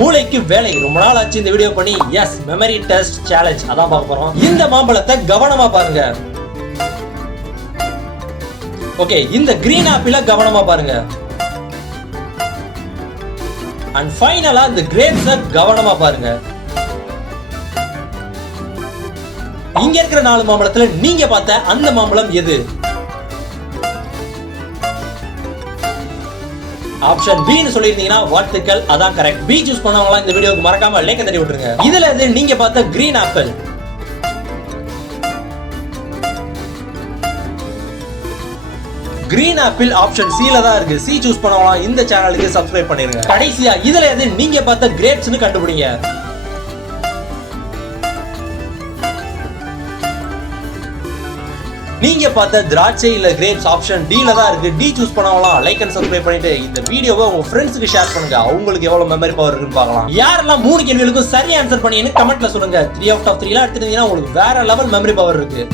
மூளைக்கு வேலை. ரொம்ப நாள் ஆச்சு இந்த வீடியோ பண்ணி. எஸ், மெமரி டெஸ்ட் சேலஞ்ச் அதான் பார்க்க போறோம். இந்த மாம்பழத்தை கவனமா பாருங்க. ஓகே, இந்த கிரீன் ஆப்பிள கவனமா பாருங்க. அண்ட் ஃபைனலா இந்த கிரேப்ஸ கவனமா பாருங்க. இங்க இருக்கிற 4 மாம்பழத்துல நீங்க பார்த்த அந்த மாம்பழம் எது? ஆப்ஷன் பி னு சொல்லிருந்தீங்கன்னா வாழ்த்துக்கள், அதான் கரெக்ட். பி சூஸ் பண்ணவங்க இந்த வீடியோக்கு மறக்காம லைக் தட்டி விட்டுருங்க. இதுல இது நீங்க பார்த்த green apple. Green apple option C ல தான் இருக்கு. சி சூஸ் பண்ணவங்க இந்த சேனலுக்கு சப்ஸ்கிரைப் பண்ணிருங்க. கடைசியா இதுல எது நீங்க பார்த்த கிரேப்ஸ்னு கண்டுபிடிங்க. நீங்க பார்த்த திராட்சை இல்ல கிரேப்ஸ் ஆப்ஷன் டி ல தான் இருக்கு. டி சூஸ் பண்ணவங்க லைக் அண்ட் சப்ஸ்கிரைப் பண்ணிட்டு இந்த வீடியோவை உங்க ஃப்ரெண்ட்ஸ்க்கு ஷேர் பண்ணுங்க. அவங்களுக்கு எவ்வளவு மெமரி பவர் இருக்குன்னு பார்க்கலாம். யாரெல்லாம் 3 கேள்விகளுக்கும் சரி ஆன்சர் பண்ணீங்கன்னு கமெண்ட்ல சொல்லுங்க. 3 out of 3 எல்லாம் எடுத்துட்டீங்கன்னா உங்களுக்கு வேற லெவல் மெமரி பவர் இருக்கு.